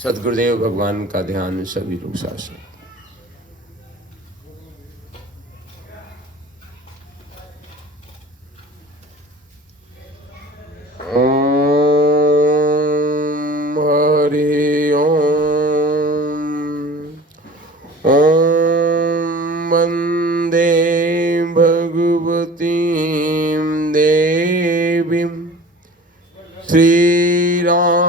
सद्गुरुदेव भगवान का ध्यान सभी लोग साथ। ओम हरि ओम। ओम वंदे भगवतीं देवीं श्रीरामं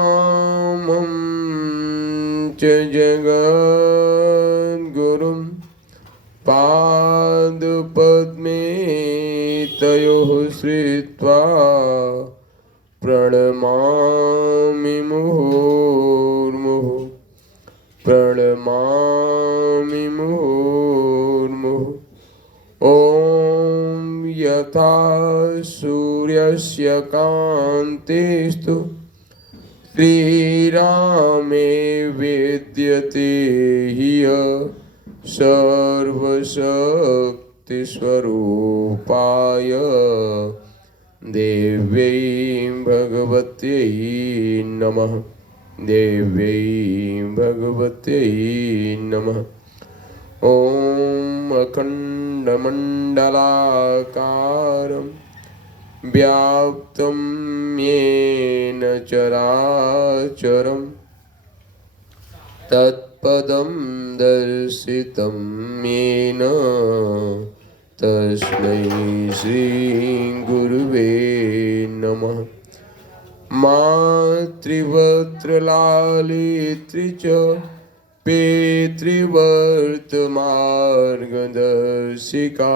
च जगद्गुरुं पादपद्मे तयोः श्रित्वा प्रणमामि मुहुर्मुहुः। प्रणमामि मुहुर्मुहुः। ॐ यथा सूर्यस्य कान्तिस्तु श्रीरामे विद्यते ह्यः सर्वशक्तिस्वरूपाय देव्यै भगवत्यै नमः। देव्यै भगवत्यै नमः। ॐ अखण्डमण्डलाकारं व्याप्तं येन चराचरं तत्पदं दर्शितं येन तस्मै श्रीगुरुवे नमः। मातृवक्त्रलालित्री च पितृवर्तमार्गदर्शिका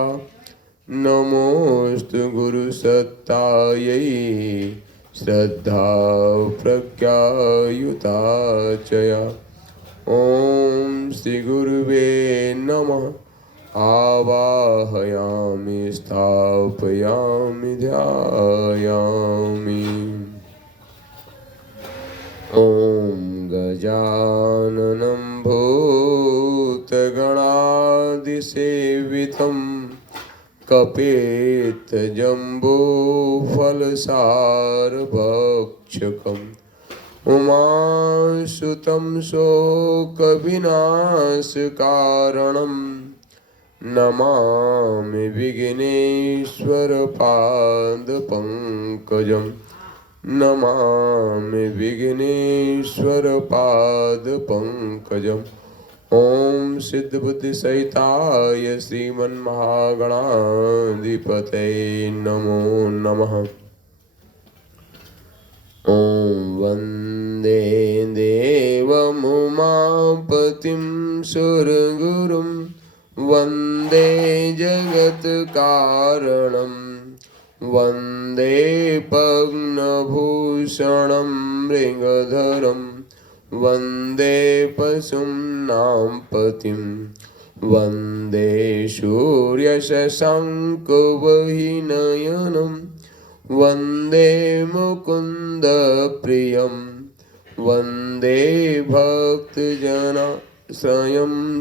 नमोऽस्तु गुरुसत्तायै श्रद्धा प्रज्ञायुता च या। ॐ श्रीगुरुवे नमः। आवाहयामि स्थापयामि ध्यायामि। ॐ गजाननं भूतगणादिसेवितं कपित्थजम्बूफलसारभक्षकम् उमासुतं शोकविनाशकारणं नमामि विघ्नेश्वरपादपङ्कजं। नमामि विघ्नेश्वरपादपङ्कजम्। ॐ सिद्धबुद्धिसहिताय श्रीमन्महागणाधिपतये नमो नमः। ॐ वन्दे देवमुमापतिं सुरगुरुं वन्दे जगत्कारणं वन्दे पद्मभूषणं मृगधरं वन्दे पशूनां पतिं वन्दे सूर्यशशाङ्कवहिनयनं वन्दे मुकुन्दप्रियं वन्दे भक्तजनाश्रयं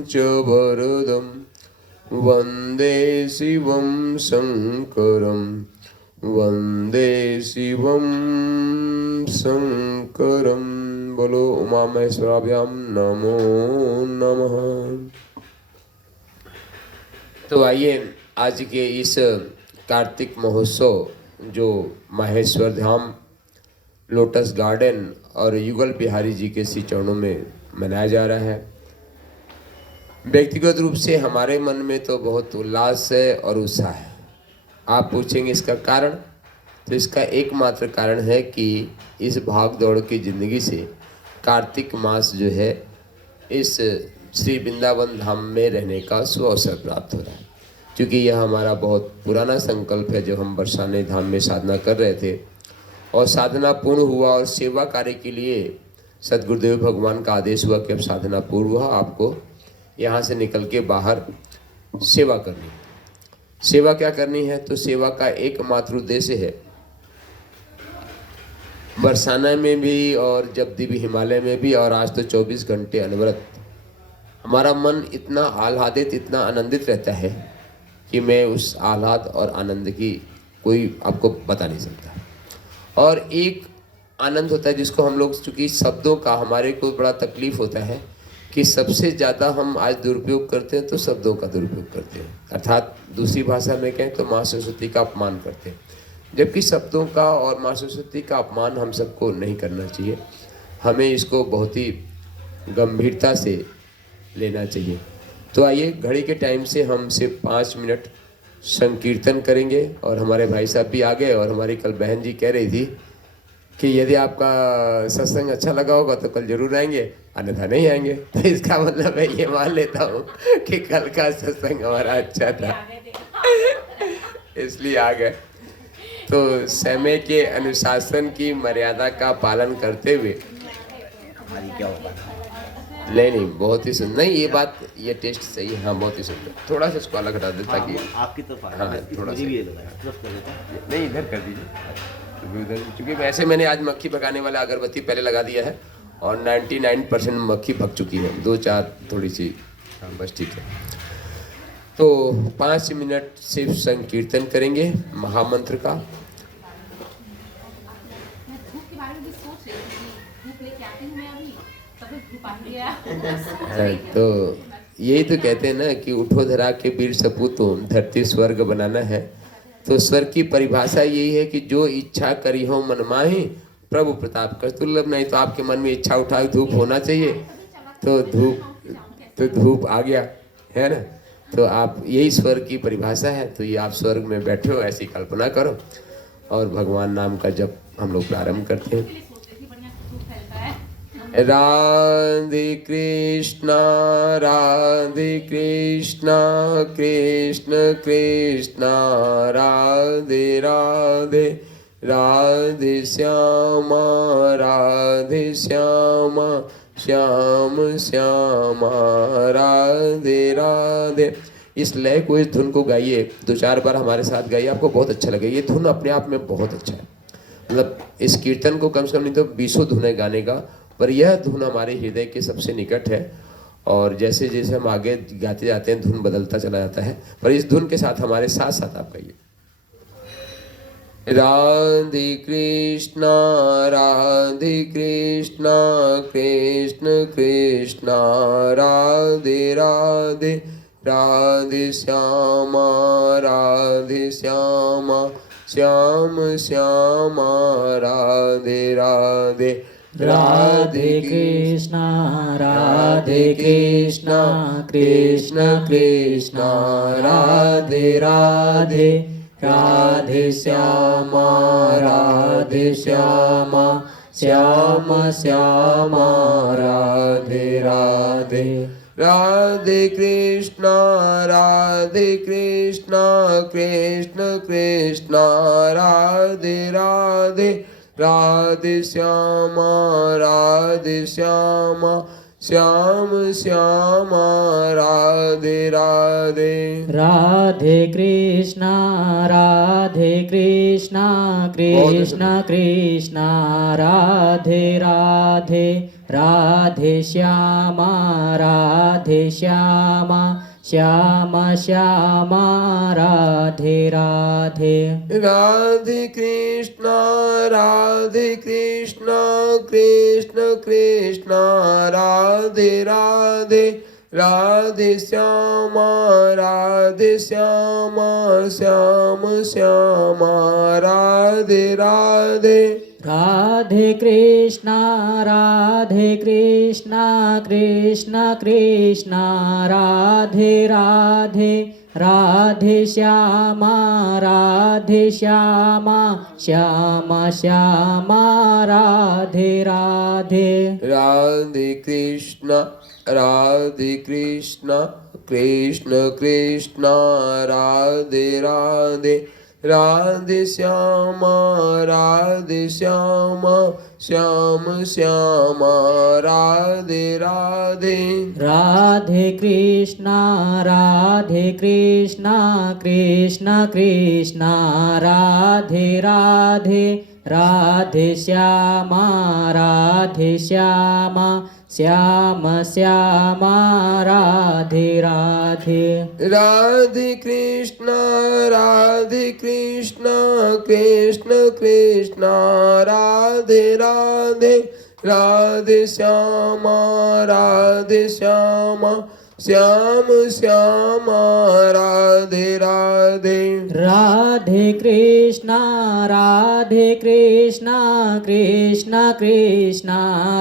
च वरदं वन्दे शिवं शङ्करं वन्दे शिवं शङ्करं। बोलो उमा महेश्वराभ्याम नमो नमः। तो आइए आज के इस कार्तिक महोत्सव जो माहेश्वर धाम, लोटस गार्डन और युगल बिहारी जी के श्री चरणों में मनाया जा रहा है। व्यक्तिगत रूप से हमारे मन में तो बहुत उल्लास है और उत्साह है। आप पूछेंगे इसका कारण, तो इसका एकमात्र कारण है कि इस भाग दौड़ की ज़िंदगी से कार्तिक मास जो है इस श्री वृंदावन धाम में रहने का सुअवसर प्राप्त हो रहा है। क्योंकि यह हमारा बहुत पुराना संकल्प है, जो हम बरसाने धाम में साधना कर रहे थे और साधना पूर्ण हुआ और सेवा कार्य के लिए सद्गुरुदेव भगवान का आदेश हुआ कि अब साधना पूर्ण हुआ, आपको यहाँ से निकल के बाहर सेवा करनी। सेवा क्या करनी है? तो सेवा का एकमात्र उद्देश्य है, बरसाना में भी और जब्दी भी, हिमालय में भी, और आज तो 24 घंटे अनवरत हमारा मन इतना आह्लादित, इतना आनंदित रहता है कि मैं उस आह्लाद और आनंद की कोई आपको बता नहीं सकता। और एक आनंद होता है, जिसको हम लोग, चूँकि शब्दों का हमारे को बड़ा तकलीफ होता है कि सबसे ज़्यादा हम आज दुरुपयोग करते हैं तो शब्दों का दुरुपयोग करते हैं, अर्थात दूसरी भाषा में कहें तो माँ सरस्वती का अपमान करते हैं, जबकि शब्दों का और माँ सरस्वती का अपमान हम सबको नहीं करना चाहिए। हमें इसको बहुत ही गंभीरता से लेना चाहिए। तो आइए, घड़ी के टाइम से हम सिर्फ 5 मिनट संकीर्तन करेंगे। और हमारे भाई साहब भी आ गए, और हमारी कल बहन जी कह रही थी कि यदि आपका सत्संग अच्छा लगा होगा तो कल जरूर आएंगे, अन्यथा नहीं आएंगे। तो इसका मतलब मैं ये मान लेता हूँ कि कल का सत्संग हमारा अच्छा था, इसलिए आ गए। तो समय के अनुशासन की मर्यादा का पालन करते हुए, क्या होगा? नहीं बहुत ही सुंदर, नहीं ये बात, ये टेस्ट सही है, हाँ बहुत ही सुंदर। थोड़ा सा इसको अलग हटा दे ताकि आपकी तरफ हाँ थोड़ा सा, भी तरफ कर देता हूं। नहीं इधर कर दीजिए, क्योंकि उधर, क्योंकि वैसे मैंने आज मक्खी भगाने वाला अगरबत्ती पहले लगा दिया है और 99% मक्खी भग चुकी है, 2-4 थोड़ी सी, हाँ बस ठीक है। तो 5 मिनट सिर्फ संकीर्तन करेंगे महामंत्र का। तो यही तो कहते हैं ना कि उठो धरा के वीर सपूतों, धरती स्वर्ग बनाना है। तो स्वर्ग की परिभाषा यही है कि जो इच्छा करी हो मन माही, प्रभु प्रताप कर दुर्लभ। नहीं तो आपके मन में इच्छा उठा, धूप होना चाहिए, तो धूप आ गया, है ना। तो आप, यही स्वर्ग की परिभाषा है। तो ये आप स्वर्ग में बैठे हो, ऐसी कल्पना करो, और भगवान नाम का जप हम लोग प्रारंभ करते हैं। राधे कृष्णा कृष्ण कृष्णा राधे राधे, राधे श्यामा श्याम श्यामा राधे राधे। इस लय को, इस धुन को गाइए, 2-4 बार हमारे साथ गाइए, आपको बहुत अच्छा लगेगा। ये धुन अपने आप में बहुत अच्छा है, मतलब इस कीर्तन को कम से कम नहीं तो 20 धुनें गाने का, पर यह धुन हमारे हृदय के सबसे निकट है। और जैसे जैसे हम आगे गाते जाते हैं धुन बदलता चला जाता है, पर इस धुन के साथ हमारे साथ साथ आप गाइए। राधे कृष्णा कृष्ण कृष्णा राधे राधे, राधे श्यामा श्याम श्यामा राधे राधे। राधे कृष्णा कृष्ण कृष्णा राधे राधे, राधे श्यामा श्याम श्यामा राधे राधे। राधे कृष्णा कृष्ण कृष्णा राधे राधे, राधे श्यामा श्याम श्यामा राधे राधे। राधे कृष्णा कृष्ण कृष्णा राधे राधे, राधे श्यामा श्याम श्यामा राधे राधे। राधे कृष्णा कृष्ण कृष्णा राधे राधे, राधे श्यामा श्याम श्यामा राधे राधे। राधे कृष्णा कृष्ण कृष्णा राधे राधे, राधे श्यामा श्याम श्यामा राधे राधे। राधे कृष्णा कृष्ण कृष्णा राधे राधे, राधे श्यामा श्याम श्यामा राधे राधे। राधे कृष्णा कृष्ण कृष्णा राधे राधे, राधे श्यामा राधे श्यामा श्याम श्यामा राधे राधे राधे कृष्ण कृष्ण कृष्ण राधे राधे राधे श्यामा श्याम श्याम राधे राधे राधे कृष्ण कृष्ण कृष्ण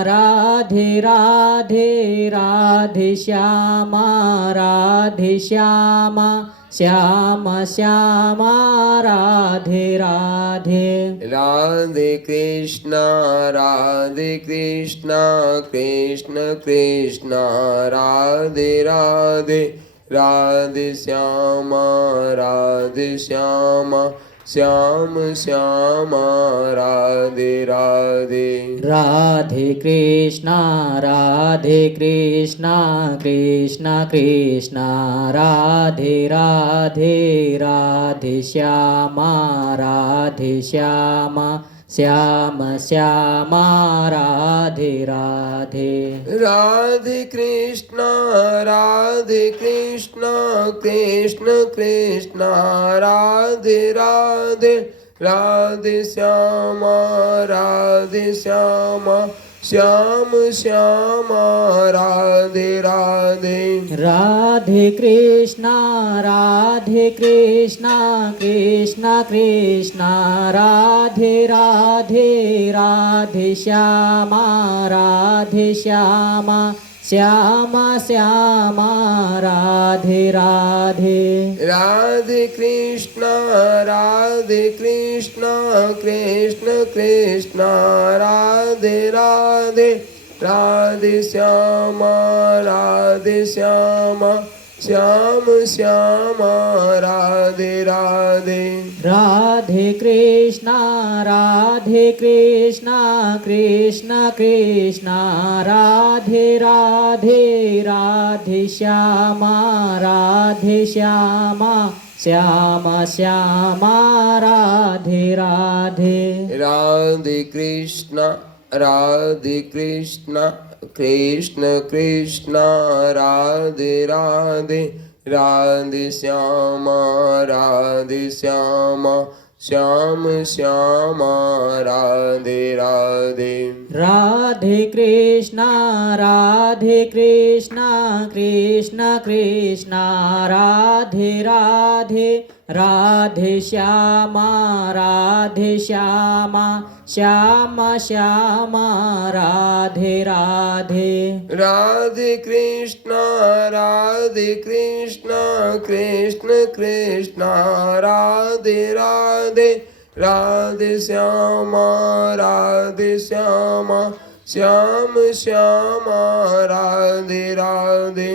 राधे राधे राधे श्यामा श्याम श्यामा राधे राधे राधे कृष्ण कृष्ण कृष्ण राधे राधे राधे श्यामा श्याम श्याम राधे राधे राधे कृष्ण कृष्ण कृष्ण राधे राधे राधे श्यामा श्याम श्यामा राधे राधे राधे कृष्ण कृष्ण कृष्ण राधे राधे राधे श्यामा श्याम श्याम राधे राधे राधे कृष्ण कृष्ण कृष्ण राधे राधे राधे श्यामा श्याम श्यामा राधे राधे राधे कृष्ण कृष्ण कृष्ण राधे राधे राधे श्यामा श्याम श्याम राधे राधे राधे कृष्ण कृष्ण कृष्ण राधे राधे राधे श्यामा श्याम श्यामा राधे राधे राधे कृष्ण कृष्ण कृष्ण राधे राधे राधे श्यामा श्याम श्याम राधे राधे राधे कृष्ण कृष्ण कृष्ण राधे राधे राधे श्यामा श्याम श्यामा राधे राधे राधे कृष्ण कृष्ण कृष्ण राधे राधे राधे श्यामा श्याम श्याम राधे राधे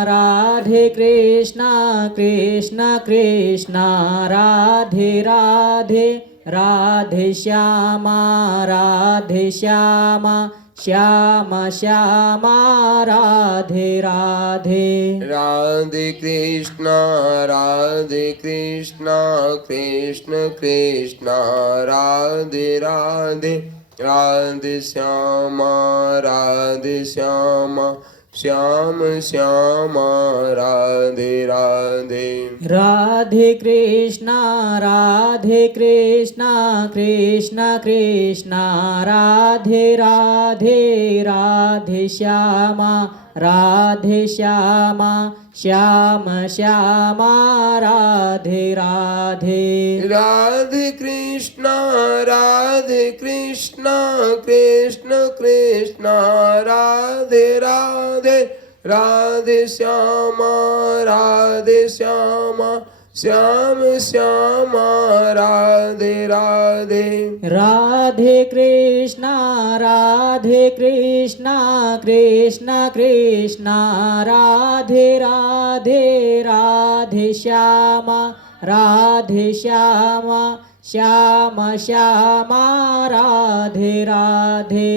राधे कृष्ण कृष्ण कृष्ण राधे राधे राधे श्यामा श्याम श्यामा राधे राधे राधे कृष्ण कृष्ण कृष्ण राधे राधे राधे श्यामा श्याम श्याम राधे राधे राधे कृष्ण कृष्ण कृष्ण राधे राधे राधे श्यामा श्याम श्यामा राधे राधे राधे कृष्ण कृष्ण कृष्ण राधे राधे राधे श्यामा श्याम श्याम राधे राधे राधे कृष्ण कृष्ण कृष्ण राधे राधे राधे श्यामा श्याम श्यामा राधे राधे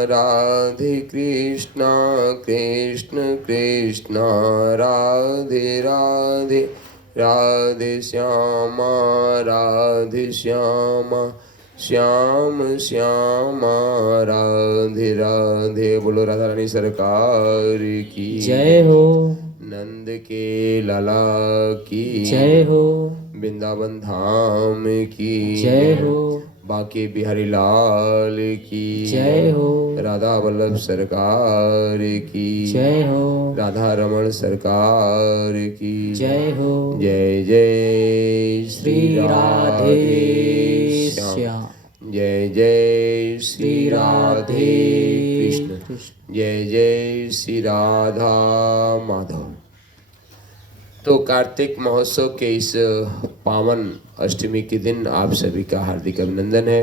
राधे कृष्ण कृष्ण कृष्ण राधे राधे राधे श्यामा राधे श्यामा श्याम श्यामा राधे राधे। बोलो राधा रानी सरकार की जय हो, नंद के लाला की जय हो, वृंदावन धाम की जय हो, बाके बिहारी लाल की जय हो, राधा वल्लभ सरकार की जय हो, राधा रमण सरकार की जय हो। जय जय श्री राधे श्याम, जय जय श्री राधे कृष्ण, जय जय श्री राधा माधव। तो कार्तिक महोत्सव के इस पावन अष्टमी के दिन आप सभी का हार्दिक अभिनंदन है,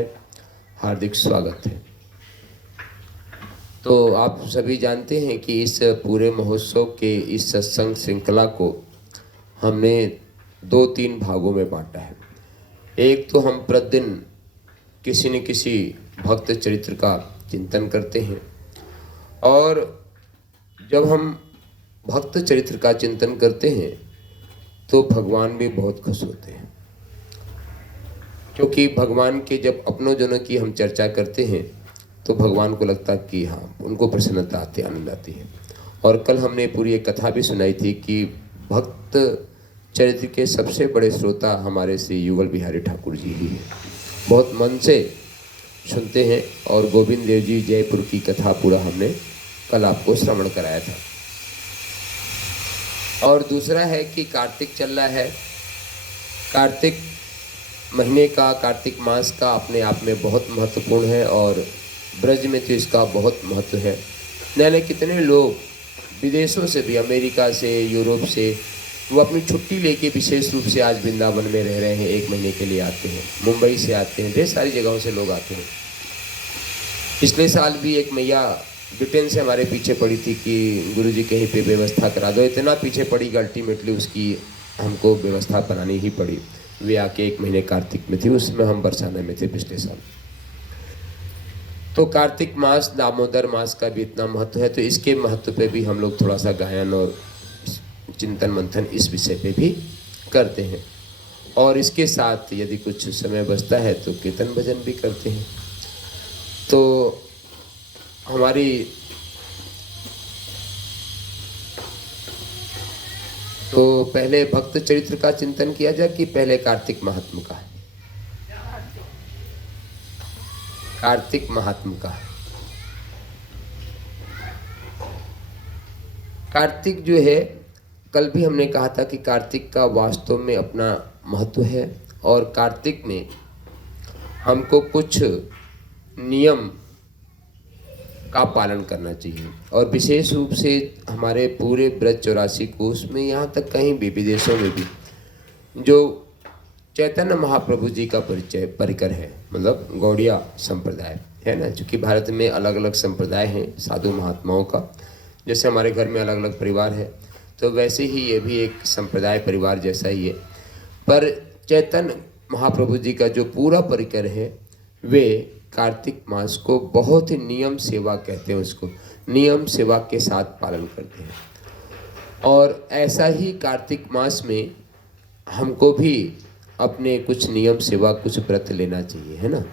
हार्दिक स्वागत है। तो आप सभी जानते हैं कि इस पूरे महोत्सव के इस सत्संग श्रृंखला को हमने 2-3 भागों में बांटा है। एक तो हम प्रतिदिन किसी न किसी भक्त चरित्र का चिंतन करते हैं, और जब हम भक्त चरित्र का चिंतन करते हैं तो भगवान भी बहुत खुश होते हैं, क्योंकि भगवान के जब अपनों जनों की हम चर्चा करते हैं तो भगवान को लगता कि हाँ, उनको प्रसन्नता आती, आनंद आती है। और कल हमने पूरी एक कथा भी सुनाई थी कि भक्त चरित्र के सबसे बड़े श्रोता हमारे श्री युगल बिहारी ठाकुर जी ही हैं, बहुत मन से सुनते हैं। और गोविंद देव जी जयपुर की कथा पूरा हमने कल आपको श्रवण कराया था। और दूसरा है कि कार्तिक चल रहा है, कार्तिक महीने का, कार्तिक मास का अपने आप में बहुत महत्वपूर्ण है, और ब्रज में तो इसका बहुत महत्व है। नए कितने लोग विदेशों से भी, अमेरिका से, यूरोप से, वो अपनी छुट्टी लेके विशेष रूप से आज वृंदावन में रह रहे हैं, 1 महीने के लिए आते हैं। मुंबई से आते हैं, ढेर सारी जगहों से लोग आते हैं। पिछले साल भी एक मैया ब्रिटेन से हमारे पीछे पड़ी थी कि गुरुजी कहीं पे व्यवस्था करा दो। इतना पीछे पड़ी कि अल्टीमेटली उसकी हमको व्यवस्था बनानी ही पड़ी। वे आके 1 महीने कार्तिक में थी, उसमें हम बरसाने में थे पिछले साल। तो कार्तिक मास दामोदर मास का भी इतना महत्व है, तो इसके महत्व पे भी हम लोग थोड़ा सा गायन और चिंतन मंथन इस विषय पे भी करते हैं। और इसके साथ यदि कुछ समय बचता है तो कीर्तन भजन भी करते हैं। तो हमारी तो पहले भक्त चरित्र का चिंतन किया जाए कि पहले कार्तिक महात्म का? कार्तिक महात्म का। कार्तिक जो है, कल भी हमने कहा था कि कार्तिक का वास्तव में अपना महत्व है, और कार्तिक में हमको कुछ नियम का पालन करना चाहिए। और विशेष रूप से हमारे पूरे ब्रज 84 कोष में, यहाँ तक कहीं भी विदेशों में भी, जो चैतन्य महाप्रभु जी का परिकर है, मतलब गौड़िया संप्रदाय है ना, चूँकि भारत में अलग अलग संप्रदाय हैं साधु महात्माओं का। जैसे हमारे घर में अलग अलग परिवार है, तो वैसे ही ये भी एक संप्रदाय परिवार जैसा ही है। पर चैतन्य महाप्रभु जी का जो पूरा परिकर है, वे कार्तिक मास को बहुत ही नियम सेवा कहते हैं, उसको नियम सेवा के साथ पालन करते हैं। और ऐसा ही कार्तिक मास में हमको भी अपने कुछ नियम सेवा, कुछ व्रत लेना चाहिए, है ना।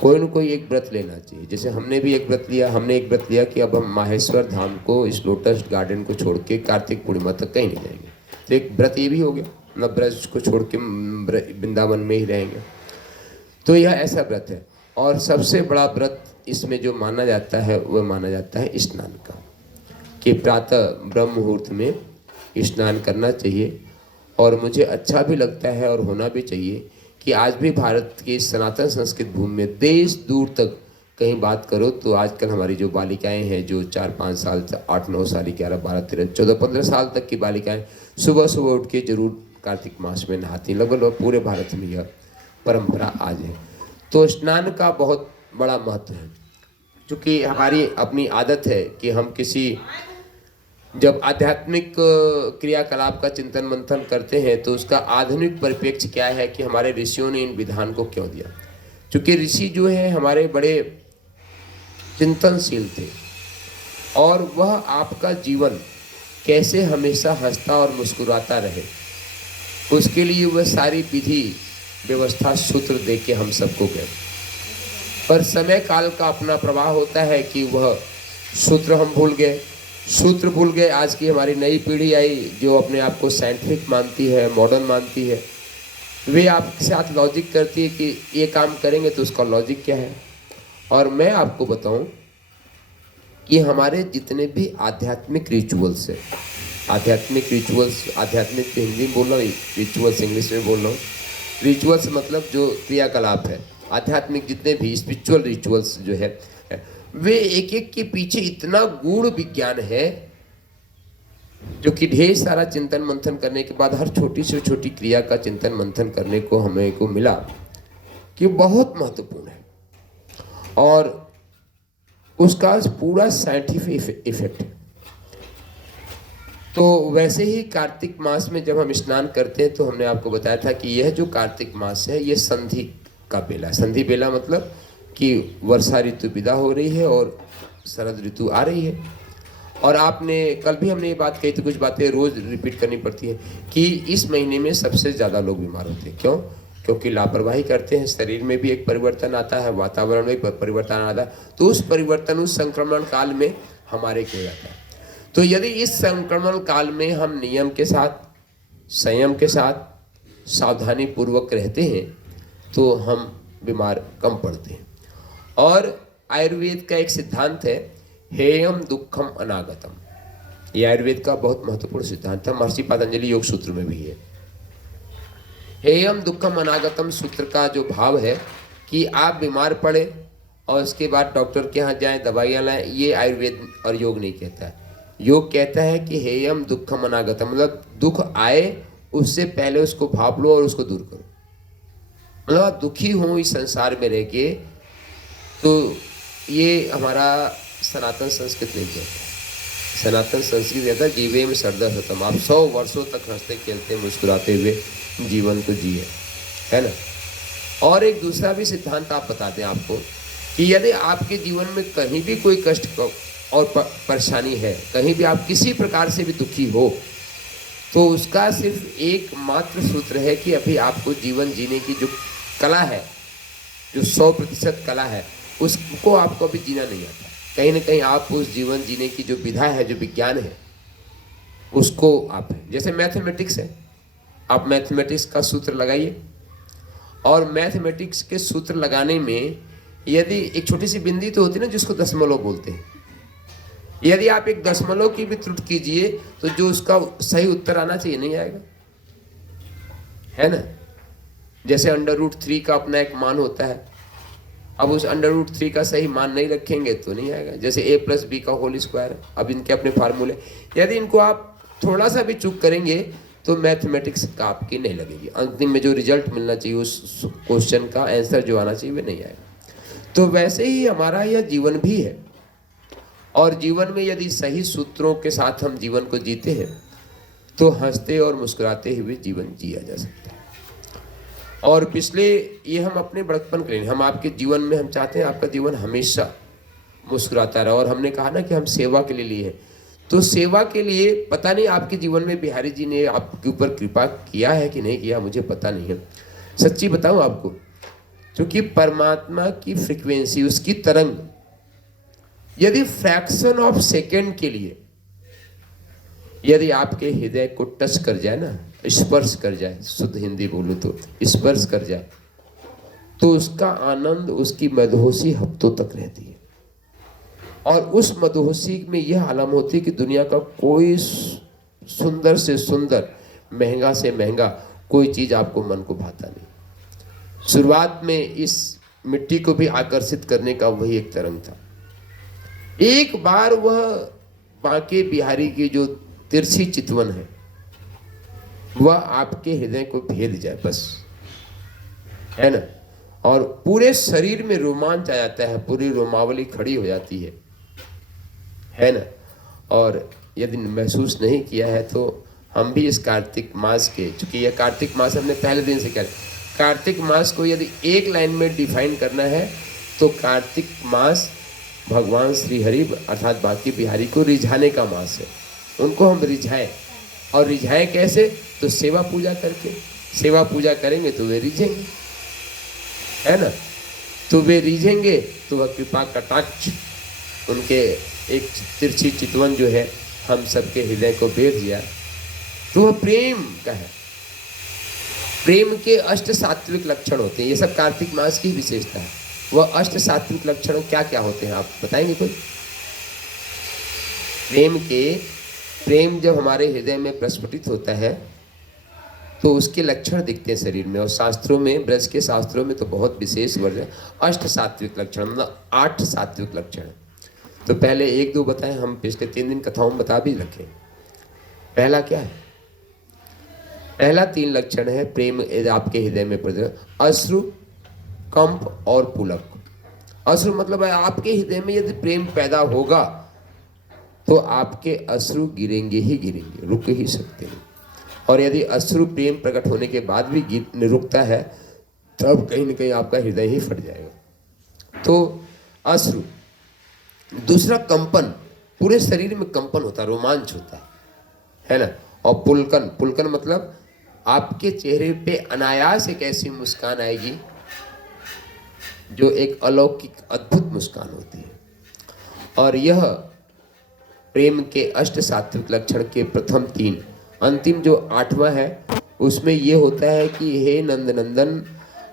कोई न कोई एक व्रत लेना चाहिए। जैसे हमने भी एक व्रत लिया, हमने एक व्रत लिया कि अब हम माहेश्वर धाम को, इस लोटस गार्डन को छोड़ के कार्तिक पूर्णिमा तक कहीं नहीं जाएंगे। तो एक व्रत ये भी हो गया, मतलब ब्रज को छोड़ के वृंदावन में ही रहेंगे। तो यह ऐसा व्रत है। और सबसे बड़ा व्रत इसमें जो माना जाता है, वह माना जाता है स्नान का, कि प्रातः ब्रह्म मुहूर्त में स्नान करना चाहिए। और मुझे अच्छा भी लगता है और होना भी चाहिए कि आज भी भारत की सनातन संस्कृत भूमि में देश दूर तक कहीं बात करो तो आजकल हमारी जो बालिकाएं हैं, जो 4-5 साल, 8-9 साल, 11, 12, 13, 14, 15 साल तक की बालिकाएं सुबह सुबह उठ के जरूर कार्तिक मास में नहाती, लगभग पूरे भारत में यह परंपरा आज है। तो स्नान का बहुत बड़ा महत्व है, क्योंकि हमारी अपनी आदत है कि हम किसी जब आध्यात्मिक क्रियाकलाप का चिंतन मंथन करते हैं तो उसका आधुनिक परिप्रेक्ष्य क्या है कि हमारे ऋषियों ने इन विधान को क्यों दिया। क्योंकि ऋषि जो है हमारे बड़े चिंतनशील थे, और वह आपका जीवन कैसे हमेशा हंसता और मुस्कुराता रहे, उसके लिए वह सारी विधि व्यवस्था सूत्र दे के हम सबको गए, पर समय काल का अपना प्रवाह होता है कि वह सूत्र हम भूल गए, सूत्र भूल गए। आज की हमारी नई पीढ़ी आई जो अपने आप को साइंटिफिक मानती है, मॉडर्न मानती है, वे आपके साथ लॉजिक करती है कि ये काम करेंगे तो उसका लॉजिक क्या है। और मैं आपको बताऊं कि हमारे जितने भी आध्यात्मिक रिचुअल्स है, आध्यात्मिक रिचुअल्स, आध्यात्मिक हिंदी में बोल रहा हूँ, रिचुअल्स इंग्लिश में बोल रहा हूँ। रिचुअल्स मतलब जो क्रियाकलाप है, आध्यात्मिक जितने भी स्पिरिचुअल रिचुअल्स जो है, वे एक एक के पीछे इतना गूढ़ विज्ञान है जो कि ढेर सारा चिंतन मंथन करने के बाद हर छोटी से छोटी क्रिया का चिंतन मंथन करने को हमें को मिला कि बहुत महत्वपूर्ण है और उसका पूरा साइंटिफिक इफेक्ट है। तो वैसे ही कार्तिक मास में जब हम स्नान करते हैं तो हमने आपको बताया था कि यह जो कार्तिक मास है ये संधि का बेला, संधि बेला मतलब कि वर्षा ऋतु विदा हो रही है और शरद ऋतु आ रही है। और आपने कल भी हमने ये बात कही थी, कुछ बातें रोज रिपीट करनी पड़ती है कि इस महीने में सबसे ज़्यादा लोग बीमार होते हैं। क्यों? क्योंकि लापरवाही करते हैं, शरीर में भी एक परिवर्तन आता है, वातावरण में परिवर्तन आता है, तो उस परिवर्तन, उस संक्रमण काल में हमारे को हो जाता है। तो यदि इस संक्रमण काल में हम नियम के साथ, संयम के साथ, सावधानी पूर्वक रहते हैं तो हम बीमार कम पड़ते हैं। और आयुर्वेद का एक सिद्धांत है, हेयम दुखम अनागतम। ये आयुर्वेद का बहुत महत्वपूर्ण सिद्धांत है, महर्षि पतंजलि योग सूत्र में भी है। हेयम दुखम अनागतम सूत्र का जो भाव है कि आप बीमार पड़े और उसके बाद डॉक्टर के यहाँ जाएं, दवाइयाँ लाएं, ये आयुर्वेद और योग नहीं कहता है। योग कहता है कि हेयम दुखम अनागतम, मतलब दुख आए उससे पहले उसको भाप लो और उसको दूर करो। मतलब आप दुखी हो इस संसार में रह के, तो ये हमारा सनातन संस्कृत नहीं कहता है। सनातन संस्कृत कहता है जीवे में सरदा सतम, आप 100 वर्षों तक हंसते खेलते मुस्कुराते हुए जीवन को जिए, है ना। और एक दूसरा भी सिद्धांत आप बताते हैं आपको कि यदि आपके जीवन में कहीं भी कोई कष्ट और परेशानी है, कहीं भी आप किसी प्रकार से भी दुखी हो, तो उसका सिर्फ एकमात्र सूत्र है कि अभी आपको जीवन जीने की जो कला है, जो 100% कला है, उसको आपको अभी जीना नहीं आता। कहीं ना कहीं आप उस जीवन जीने की जो विधा है, जो विज्ञान है, उसको आप, जैसे मैथमेटिक्स है, आप मैथमेटिक्स का सूत्र लगाइए और मैथमेटिक्स के सूत्र लगाने में यदि एक छोटी सी बिंदी तो होती है ना जिसको दशमलव बोलते हैं, यदि आप एक दशमलव की भी त्रुटि कीजिए तो जो उसका सही उत्तर आना चाहिए नहीं आएगा, है ना। जैसे √3 का अपना एक मान होता है, अब उस √3 का सही मान नहीं रखेंगे तो नहीं आएगा। जैसे a+b का होल स्क्वायर, अब इनके अपने फार्मूले, यदि इनको आप थोड़ा सा भी चूक करेंगे तो मैथमेटिक्स का आपकी नहीं लगेगी, अंतिम में जो रिजल्ट मिलना चाहिए, उस क्वेश्चन का आंसर जो आना चाहिए वो नहीं आएगा। तो वैसे ही हमारा यह जीवन भी है, और जीवन में यदि सही सूत्रों के साथ हम जीवन को जीते हैं तो हंसते और मुस्कुराते हुए जीवन जिया जा सकता है। और पिछले ये हम अपने बड़कपन के लिए, हम आपके जीवन में हम चाहते हैं आपका जीवन हमेशा मुस्कुराता रहे। और हमने कहा ना कि हम सेवा के लिए लिए हैं, तो सेवा के लिए पता नहीं आपके जीवन में बिहारी जी ने आपके ऊपर कृपा किया है कि नहीं किया, मुझे पता नहीं है। सच्ची बताऊं आपको, क्योंकि परमात्मा की फ्रीक्वेंसी, उसकी तरंग यदि फ्रैक्शन ऑफ सेकेंड के लिए यदि आपके हृदय को टच कर जाए ना, स्पर्श कर जाए, शुद्ध हिंदी बोलूं तो स्पर्श कर जाए, तो उसका आनंद, उसकी मदहोशी हफ्तों तक रहती है। और उस मदहोशी में यह आलम होती है कि दुनिया का कोई सुंदर से सुंदर, महंगा से महंगा कोई चीज आपको मन को भाता नहीं। शुरुआत में इस मिट्टी को भी आकर्षित करने का वही एक तरंग था। एक बार वह बांके बिहारी की जो तिरछी चितवन है, वह आपके हृदय को भेद जाए बस, है ना, और पूरे शरीर में रोमांच आ जाता है, पूरी रोमावली खड़ी हो जाती है ना। और यदि महसूस नहीं किया है तो हम भी इस कार्तिक मास के, चूंकि यह कार्तिक मास हमने पहले दिन से किया, कार्तिक मास को यदि एक लाइन में डिफाइन करना है तो कार्तिक मास भगवान श्री हरि अर्थात बांके बिहारी को रिझाने का मास है। उनको हम रिझाएं, और रिझाएं कैसे? तो सेवा पूजा करके। सेवा पूजा करेंगे तो वे रिझेंगे, है ना। तो वे रिझेंगे तो वह कृपा कटाक्ष उनके एक तिरछी चितवन जो है हम सबके हृदय को बेर दिया, तो वह प्रेम का है। प्रेम के अष्ट सात्विक लक्षण होते हैं, ये सब कार्तिक मास की विशेषता है। वह अष्ट सात्विक लक्षण क्या क्या होते हैं, आप बताएंगे कोई? प्रेम जब हमारे हृदय में प्रस्फुटित होता है तो उसके लक्षण दिखते हैं शरीर में। और शास्त्रों में, ब्रज के शास्त्रों में तो बहुत विशेष वर्ग है, अष्ट सात्विक लक्षण, मतलब 8 सात्विक लक्षण। तो पहले 1-2 बताएं, हम पिछले 3 दिन कथाओं में बता भी रखे। पहला क्या है? पहला 3 लक्षण है प्रेम आपके हृदय में प्रज्वलित, अश्रु, कंप और पुलक। अश्रु मतलब है आपके हृदय में यदि प्रेम पैदा होगा तो आपके अश्रु गिरेंगे ही गिरेंगे, रुक ही सकते हैं। और यदि अश्रु प्रेम प्रकट होने के बाद भी रुकता है तब कहीं ना कहीं आपका हृदय ही फट जाएगा। तो अश्रु। दूसरा कंपन, पूरे शरीर में कंपन होता है, रोमांच होता है ना। और पुलकन, पुलकन मतलब आपके चेहरे पे अनायास एक ऐसी मुस्कान आएगी जो एक अलौकिक अद्भुत मुस्कान होती है। और यह प्रेम के अष्ट सात्विक लक्षण के प्रथम 3, अंतिम जो 8वां है उसमें ये होता है कि हे नंदनंदन,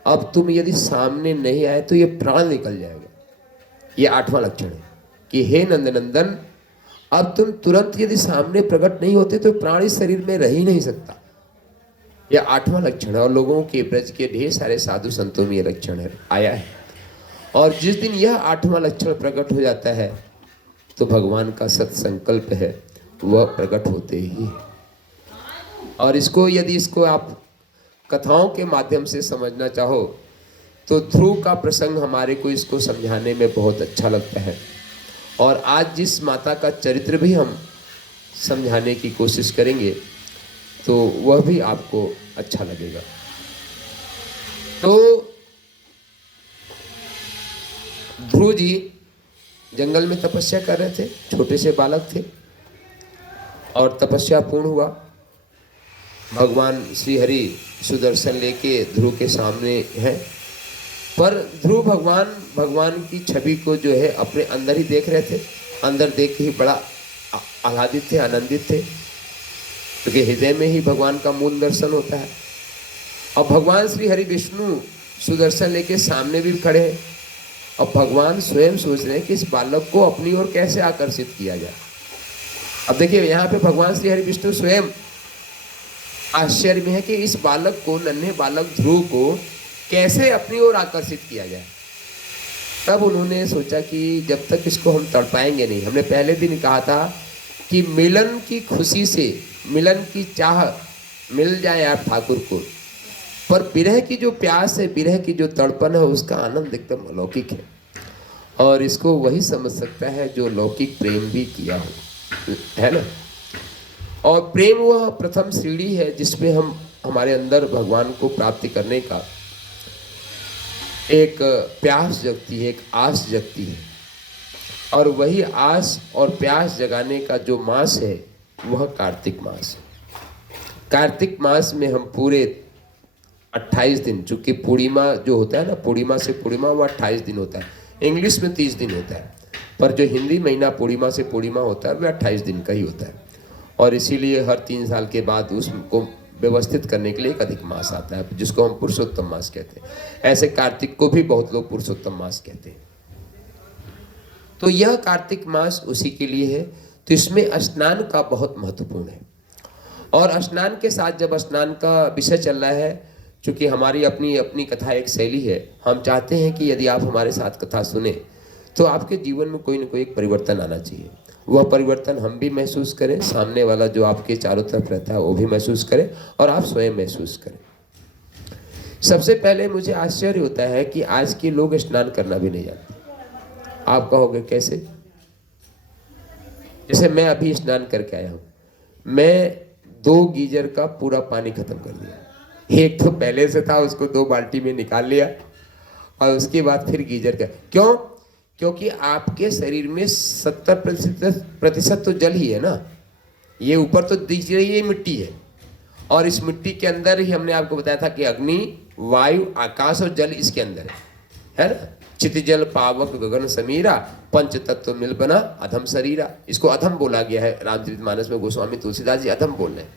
अब तुम यदि सामने नहीं आए तो ये प्राण निकल जाएगा। ये 8वां लक्षण है कि हे नंदनंदन, अब तुम तुरंत यदि सामने प्रकट नहीं होते तो प्राण इस शरीर में रह ही नहीं सकता। यह 8वां लक्षण है और लोगों के ब्रज के ढेर सारे साधु संतों में यह लक्षण है आया है। और जिस दिन यह 8वां लक्षण प्रकट हो जाता है तो भगवान का सत्संकल्प है वह प्रकट होते ही है। और इसको आप कथाओं के माध्यम से समझना चाहो तो ध्रुव का प्रसंग हमारे को इसको समझाने में बहुत अच्छा लगता है। और आज जिस माता का चरित्र भी हम समझाने की कोशिश करेंगे तो वह भी आपको अच्छा लगेगा। तो ध्रुव जी जंगल में तपस्या कर रहे थे, छोटे से बालक थे और तपस्या पूर्ण हुआ। भगवान श्री हरि सुदर्शन लेके ध्रुव के सामने हैं, पर ध्रुव भगवान की छवि को जो है अपने अंदर ही देख रहे थे। अंदर देख ही बड़ा आह्लादित थे, आनंदित थे, क्योंकि हृदय में ही भगवान का मूल दर्शन होता है। और भगवान श्री हरि विष्णु सुदर्शन लेके सामने भी खड़े हैं और भगवान स्वयं सोच रहे हैं कि इस बालक को अपनी ओर कैसे आकर्षित किया जाए। अब देखिए यहाँ पे भगवान श्री हरि विष्णु स्वयं आश्चर्य में है कि इस बालक को, नन्हे बालक ध्रुव को कैसे अपनी ओर आकर्षित किया जाए। तब उन्होंने सोचा कि जब तक इसको हम तड़पाएंगे नहीं, हमने पहले दिन कहा था कि मिलन की खुशी से, मिलन की चाह मिल जाए आप ठाकुर को, पर विरह की जो प्यास है, विरह की जो तड़पन है, उसका आनंद एकदम अलौकिक है। और इसको वही समझ सकता है जो लौकिक प्रेम भी किया हो, है ना। और प्रेम वह प्रथम सीढ़ी है जिसमें हम हमारे अंदर भगवान को प्राप्ति करने का एक प्यास जगती है, एक आस जगती है। और वही आस और प्यास जगाने का जो मास है वह कार्तिक मास है। कार्तिक मास में हम पूरे 28 दिन, चूँकि पूर्णिमा जो होता है ना, पूर्णिमा से पूर्णिमा वो 28 दिन होता है। इंग्लिश में 30 दिन होता है, पर जो हिंदी महीना पूर्णिमा से पूर्णिमा होता है वह 28 दिन का ही होता है। और इसीलिए हर 3 साल के बाद उसको व्यवस्थित करने के लिए एक अधिक मास आता है जिसको हम पुरुषोत्तम मास कहते हैं। ऐसे कार्तिक को भी बहुत लोग पुरुषोत्तम मास कहते हैं। तो यह कार्तिक मास उसी के लिए है। तो इसमें स्नान का बहुत महत्वपूर्ण है। और स्नान के साथ, जब स्नान का विषय चल रहा है, चूँकि हमारी अपनी अपनी कथा एक शैली है, हम चाहते हैं कि यदि आप हमारे साथ कथा सुने तो आपके जीवन में कोई ना कोई एक परिवर्तन आना चाहिए। वह परिवर्तन हम भी महसूस करें, सामने वाला जो आपके चारों तरफ रहता है वो भी महसूस करे और आप स्वयं महसूस करें। सबसे पहले मुझे आश्चर्य होता है कि आज के लोग स्नान करना भी नहीं जानते। आप कहोगे कैसे? जैसे मैं अभी स्नान करके आया हूँ, मैं 2 गीजर का पूरा पानी खत्म कर दिया। एक तो पहले से था, उसको 2 बाल्टी में निकाल लिया और उसके बाद फिर गीजर का। क्यों? क्योंकि आपके शरीर में 70% तो जल ही है ना। ये ऊपर तो दिख रही है मिट्टी है, और इस मिट्टी के अंदर ही हमने आपको बताया था कि अग्नि, वायु, आकाश और जल इसके अंदर है ना। चित जल पावक गगन समीरा, पंच तत्व मिल बना अधम शरीरा। इसको अधम बोला गया है रामचरितमानस में, गोस्वामी तुलसीदास जी अधम बोल रहे हैं।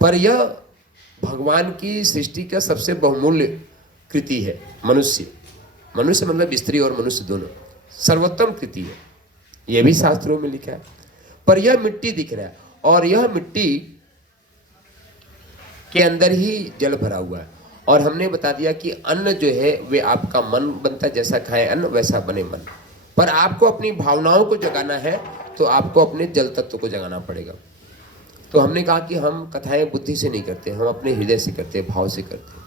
पर यह भगवान की सृष्टि का सबसे बहुमूल्य कृति है। मनुष्य मतलब स्त्री और मनुष्य दोनों सर्वोत्तम कृति है, यह भी शास्त्रों में लिखा है। पर यह मिट्टी दिख रहा है, और यह मिट्टी के अंदर ही जल भरा हुआ है। और हमने बता दिया कि अन्न जो है वे आपका मन बनता है, जैसा खाए अन्न वैसा बने मन। पर आपको अपनी भावनाओं को जगाना है तो आपको अपने जल तत्व को जगाना पड़ेगा। तो हमने कहा कि हम कथाएं बुद्धि से नहीं करते, हम अपने हृदय से करते हैं, भाव से करते हैं।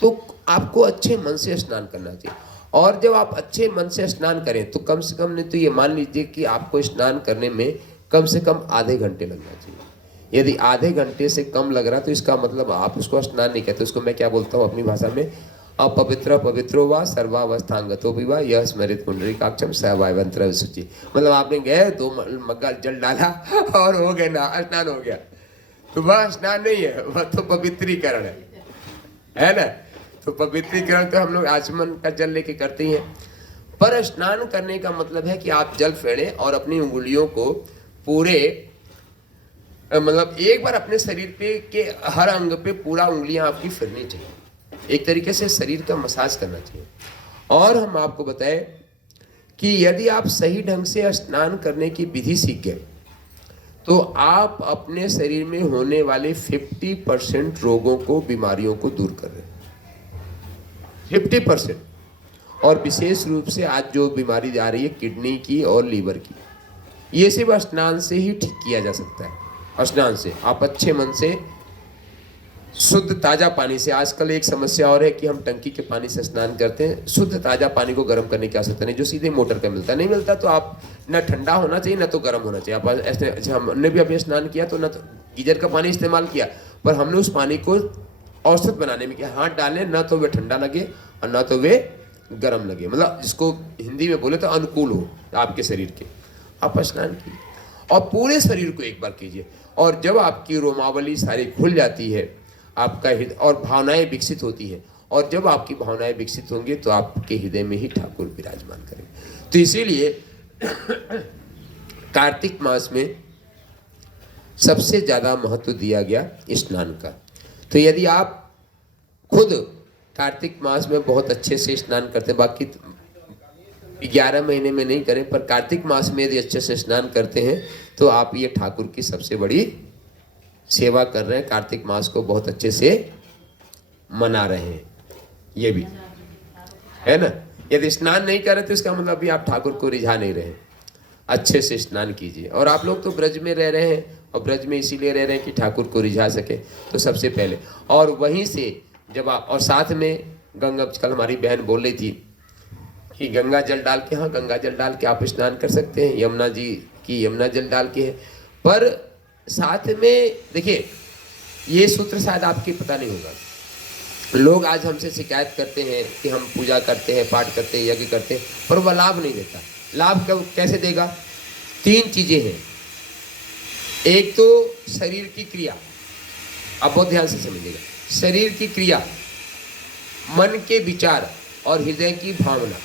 तो आपको अच्छे मन से स्नान करना चाहिए, और जब आप अच्छे मन से स्नान करें तो कम से कम नहीं तो ये मान लीजिए कि आपको स्नान करने में कम से कम आधे घंटे लगना चाहिए। यदि आधे घंटे से कम लग रहा तो इसका मतलब आप उसको स्नान नहीं कहते, उसको मैं क्या बोलता हूँ अपनी भाषा में, अपवित्र पवित्रो वा सर्वावस्थांगतो विवा यह स्मृत पुंडरीकाक्षम सवायवंत्र शुचि। मतलब आपने गए 2 मग्गा जल डाला और हो गया ना, स्नान हो गया, तो वह स्नान नहीं है, वह तो पवित्रीकरण है ना। तो पवित्रीकरण तो हम लोग आचमन का जल लेके करते ही हैं, पर स्नान करने का मतलब है कि आप जल फेंड़े और अपनी उंगलियों को पूरे मतलब एक बार अपने शरीर पे के हर अंग पे पूरा उंगलियां आपकी फिरनी चाहिए, एक तरीके से शरीर का मसाज करना चाहिए। और हम आपको बताएं कि यदि आप सही ढंग से स्नान करने की विधि सीख गए तो आप अपने शरीर में होने वाले 50% रोगों को, बीमारियों को दूर कर रहे हैं, 50%। और विशेष रूप से आज जो बीमारी आ रही है किडनी की और लीवर की, ये सिर्फ स्नान से ही ठीक किया जा सकता है। स्नान से आप अच्छे मन से शुद्ध ताजा पानी से, आजकल एक समस्या और है कि हम टंकी के पानी से स्नान करते हैं, शुद्ध ताजा पानी को गर्म करने की आवश्यकता नहीं, जो सीधे मोटर का मिलता नहीं मिलता, तो आप ना ठंडा होना चाहिए ना तो गर्म होना चाहिए। आप ऐसे हमने भी अभी स्नान किया तो ना तो गीजर का पानी इस्तेमाल किया, पर हमने उस पानी को औसत बनाने में किया, हाथ डालें ना तो वे ठंडा लगे और ना तो वे गर्म लगे, मतलब जिसको हिंदी में बोले तो अनुकूल हो आपके शरीर के। आप स्नान कीजिए और पूरे शरीर को एक बार कीजिए, और जब आपकी रोमावली सारी खुल जाती है, आपका हृदय और भावनाएं विकसित होती है, और जब आपकी भावनाएं विकसित होंगी तो आपके हृदय में ही ठाकुर विराजमान करेंगे। तो इसीलिए कार्तिक मास में सबसे ज्यादा महत्व दिया गया स्नान का। तो यदि आप खुद कार्तिक मास में बहुत अच्छे से स्नान करते, बाकी 11 महीने में नहीं करें, पर कार्तिक मास में यदि अच्छे से स्नान करते हैं तो आप ये ठाकुर की सबसे बड़ी सेवा कर रहे हैं, कार्तिक मास को बहुत अच्छे से मना रहे हैं, ये भी है ना। यदि स्नान नहीं करें तो इसका मतलब भी आप ठाकुर को रिझा नहीं रहे। अच्छे से स्नान कीजिए। और आप लोग तो ब्रज में रह रहे हैं, और ब्रज में इसीलिए रह रहे हैं कि ठाकुर को रिझा सके, तो सबसे पहले, और वहीं से जब आप, और साथ में गंगा, कल हमारी बहन बोल रही थी कि गंगा जल डाल के, हाँ गंगा जल डाल के आप स्नान कर सकते हैं, यमुना जी की यमुना जल डाल के है। पर साथ में देखिए, ये सूत्र शायद आपके पता नहीं होगा, लोग आज हमसे शिकायत करते हैं कि हम पूजा करते हैं, पाठ करते हैं, यज्ञ करते हैं, पर वह लाभ नहीं देता। लाभ कब कैसे देगा? 3 चीजें हैं। एक तो शरीर की क्रिया, आप बहुत ध्यान से समझिएगा, शरीर की क्रिया, मन के विचार और हृदय की भावना,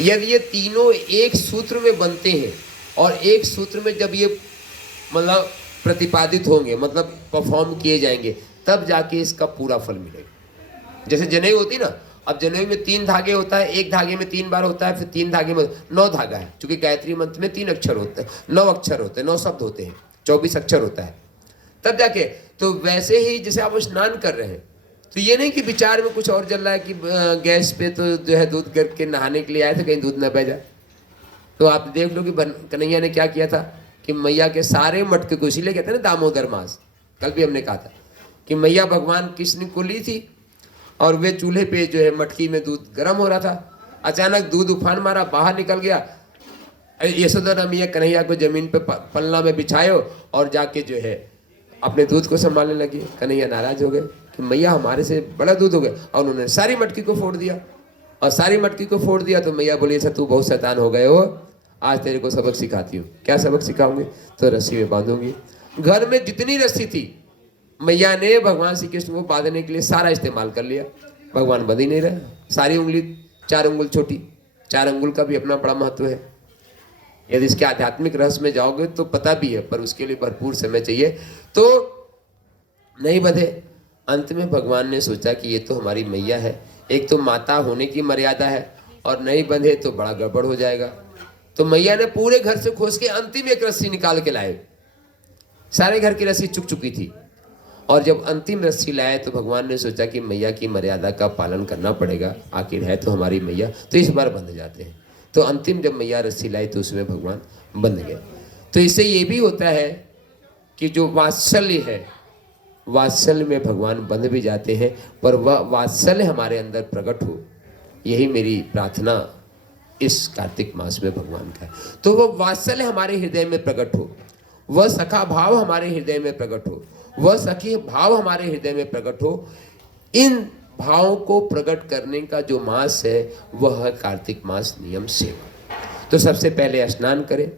यदि ये तीनों एक सूत्र में बनते हैं, और एक सूत्र में जब ये मतलब प्रतिपादित होंगे, मतलब परफॉर्म किए जाएंगे, तब जाके इसका पूरा फल मिलेगा। जैसे जनेऊ होती ना, अब जनेऊ में 3 धागे होता है, एक धागे में 3 बार होता है, फिर 3 धागे में 9 धागा है, क्योंकि गायत्री मंत्र में 3 अक्षर होते हैं, 9 अक्षर होते हैं, 9 शब्द होते हैं, 24 अक्षर होता है, तब जाके। तो वैसे ही जैसे आप स्नान कर रहे हैं, तो ये नहीं कि विचार में कुछ और चल रहा है कि गैस पे तो जो है दूध करके नहाने के लिए आए थे, कहीं दूध न बह जाए। तो आप देख लो कि कन्हैया ने क्या किया था कि मैया के सारे मटके को, इसीलिए कहते हैं ना दामोदर मास, कल भी हमने कहा था कि मैया भगवान कृष्ण को ली थी, और वे चूल्हे पे जो है मटकी में दूध गर्म हो रहा था, अचानक दूध उफान मारा, बाहर निकल गया। यशोदा मैया कन्हैया को जमीन पे पलना में बिछायो और जाके जो है अपने दूध को संभालने लगी। कन्हैया नाराज हो गए कि मैया हमारे से बड़ा दूध हो गया, और उन्होंने सारी मटकी को फोड़ दिया, और सारी मटकी को फोड़ दिया। तो मैया बोली, ऐसा तू बहुत शैतान हो गए हो, आज तेरे को सबक सिखाती हूँ। क्या सबक सिखाऊंगी? तो रस्सी में बांधूंगी। घर में जितनी रस्सी थी मैया ने भगवान श्री कृष्ण को बांधने के लिए सारा इस्तेमाल कर लिया। भगवान बंध ही नहीं रहे। सारी उंगली, 4 अंगुल छोटी, 4 अंगुल का भी अपना बड़ा महत्व है। यदि इसके आध्यात्मिक रहस्य में जाओगे तो पता भी है, पर उसके लिए भरपूर समय चाहिए, तो नहीं बंधे। अंत में भगवान ने सोचा कि ये तो हमारी मैया है, एक तो माता होने की मर्यादा है, और नहीं बंधे तो बड़ा गड़बड़ हो जाएगा। तो मैया ने पूरे घर से खोज के अंतिम एक रस्सी निकाल के लाए। सारे घर की रस्सी चुक चुकी थी, और जब अंतिम रस्सी लाए तो भगवान ने सोचा कि मैया की मर्यादा का पालन करना पड़ेगा, आखिर है तो हमारी मैया, तो इस बार बंध जाते हैं। तो अंतिम जब मैया रस्सी लाई तो उसमें भगवान बंध गए। तो इससे ये भी होता है कि जो वात्सल्य है, वात्सल्य में भगवान बंध भी जाते हैं, पर वह वात्सल्य हमारे अंदर प्रकट हो, यही मेरी प्रार्थना इस कार्तिक मास में भगवान का है। तो वह वात्सल्य हमारे हृदय में प्रकट हो, वह सखा भाव हमारे हृदय में प्रकट हो, वह सखी भाव हमारे हृदय में प्रकट हो। इन भावों को प्रकट करने का जो मास है वह है कार्तिक मास नियम सेवा। तो सबसे पहले स्नान करें।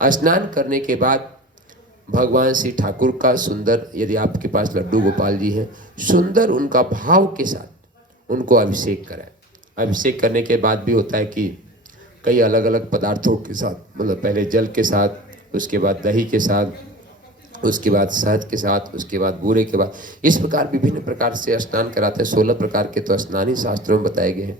स्नान करने के बाद भगवान श्री ठाकुर का सुंदर, यदि आपके पास लड्डू गोपाल जी हैं, सुंदर उनका भाव के साथ उनको अभिषेक कराएं। अभिषेक करने के बाद भी होता है कि कई अलग अलग पदार्थों के साथ, मतलब पहले जल के साथ, उसके बाद दही के साथ, उसके बाद शहद के साथ, उसके बाद बूरे के बाद, इस प्रकार विभिन्न प्रकार से स्नान कराते हैं। 16 प्रकार के तो स्नान ही शास्त्रों में बताए गए हैं।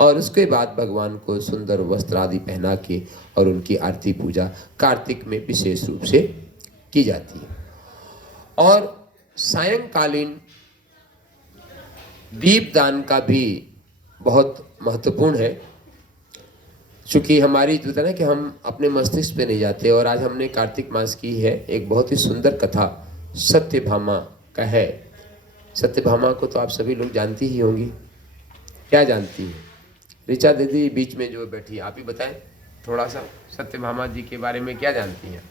और उसके बाद भगवान को सुंदर वस्त्र आदि पहना के और उनकी आरती पूजा कार्तिक में विशेष रूप से की जाती है। और सायंकालीन दीपदान का भी बहुत महत्वपूर्ण है, चूँकि हमारी जो है ना कि हम अपने मस्तिष्क पे नहीं जाते। और आज हमने कार्तिक मास की है एक बहुत ही सुंदर कथा सत्यभामा का है। सत्यभामा को तो आप सभी लोग जानती ही होंगी। क्या जानती है? ऋचा दीदी बीच में जो बैठी, आप ही बताएं थोड़ा सा सत्यभामा जी के बारे में क्या जानती हैं?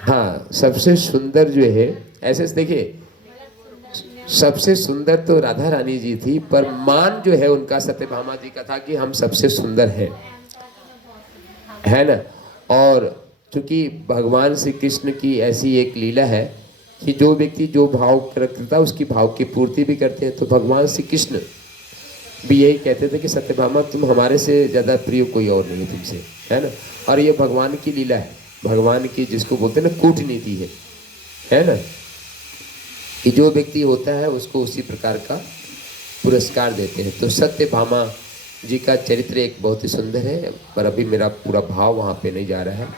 हाँ, सबसे सुंदर जो है, ऐसे देखिए, सबसे सुंदर तो राधा रानी जी थी, पर मान जो है उनका सत्यभामा जी का था कि हम सबसे सुंदर हैं, है ना। और चूंकि भगवान श्री कृष्ण की ऐसी एक लीला है कि जो व्यक्ति जो भाव रखता है उसकी भाव की पूर्ति भी करते हैं। तो भगवान श्री कृष्ण भी यही कहते थे कि सत्यभामा तुम हमारे से ज़्यादा प्रिय कोई और नहीं तुमसे, है ना। और ये भगवान की लीला है, भगवान की जिसको बोलते हैं ना कूटनीति है ना, कि जो व्यक्ति होता है उसको उसी प्रकार का पुरस्कार देते हैं। तो सत्यभामा जी का चरित्र एक बहुत ही सुंदर है, पर अभी मेरा पूरा भाव वहाँ पे नहीं जा रहा है,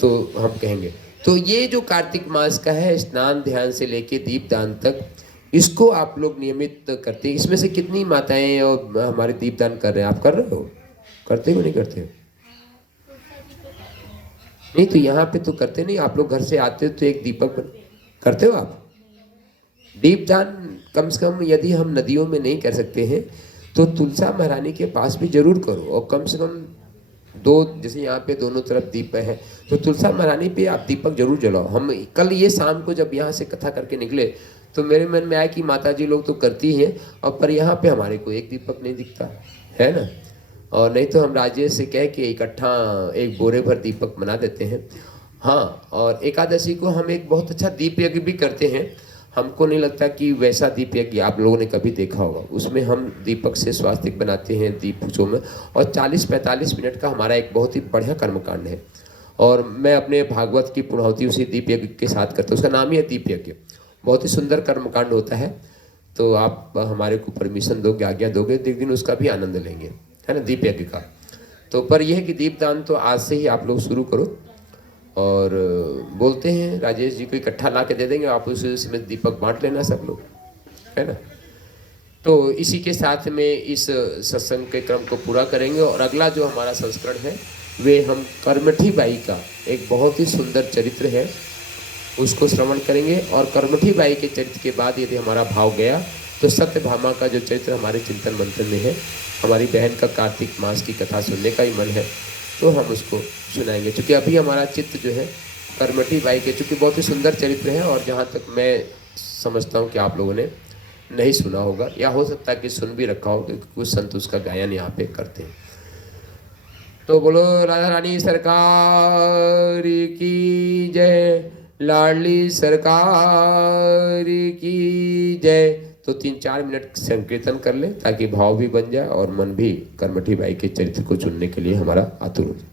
तो हम कहेंगे। तो ये जो कार्तिक मास का है, स्नान ध्यान से लेके दीपदान तक, इसको आप लोग नियमित करते हैं। इसमें से कितनी माताएं और हमारे दीपदान कर रहे हैं? आप कर रहे हो? करते हो नहीं करते हो? नहीं तो यहाँ पे तो करते नहीं। आप लोग घर से आते हो तो एक दीपक करते हो आप? दीपदान कम से कम यदि हम नदियों में नहीं कर सकते हैं तो तुलसा महारानी के पास भी जरूर करो। और कम से कम 2, जैसे यहाँ पे दोनों तरफ दीप है, तो तुलसा महारानी पे आप दीपक जरूर जलाओ। हम कल ये शाम को जब यहाँ से कथा करके निकले तो मेरे मन में आया कि माता जी लोग तो करती हैं, और पर यहाँ पे हमारे को एक दीपक नहीं दिखता है ना। और नहीं तो हम राजेश से कह के इकट्ठा एक बोरे भर दीपक बना देते हैं। हाँ, और एकादशी को हम एक बहुत अच्छा दीप यज्ञ भी करते हैं। हमको नहीं लगता कि वैसा दीप यज्ञ आप लोगों ने कभी देखा होगा। उसमें हम दीपक से स्वास्तिक बनाते हैं दीपों में, और 40-45 मिनट का हमारा एक बहुत ही बढ़िया कर्मकांड है। और मैं अपने भागवत की पूर्णाहुति उसी दीप यज्ञ के साथ करता हूँ। उसका नाम ही है दीप यज्ञ। बहुत ही सुंदर कर्मकांड होता है। तो आप हमारे को परमिशन दोगे, आज्ञा दोगे तो एक दिन उसका भी आनंद लेंगे, है ना, दीप यज्ञ का। तो पर यह है कि दीपदान तो आज से ही आप लोग शुरू करो। और बोलते हैं राजेश जी को इकट्ठा ला के दे देंगे, आप उसमें दीपक बांट लेना सब लोग, है ना। तो इसी के साथ में इस सत्संग के क्रम को पूरा करेंगे। और अगला जो हमारा संस्करण है वे हम कर्मठी बाई का एक बहुत ही सुंदर चरित्र है उसको श्रवण करेंगे। और कर्मठी बाई के चरित्र के बाद यदि हमारा भाव गया तो सत्यभामा का जो चरित्र हमारे चिंतन मंथन में है, हमारी बहन का कार्तिक मास की कथा सुनने का ही मन है, तो हम उसको सुनाएंगे। क्योंकि अभी हमारा चित्त जो है कर्मठी बाई के, चूँकि बहुत ही सुंदर चरित्र है और जहाँ तक मैं समझता हूँ कि आप लोगों ने नहीं सुना होगा, या हो सकता है कि सुन भी रखा हो, क्योंकि कुछ संत उसका गायन यहाँ पे करते हैं। तो बोलो राधा रानी सरकार की जय, लाडली सरकार की जय। तो 3-4 मिनट संकीर्तन कर ले, ताकि भाव भी बन जाए और मन भी कर्मठी बाई के चरित्र को चुनने के लिए हमारा आतुर हो जाए।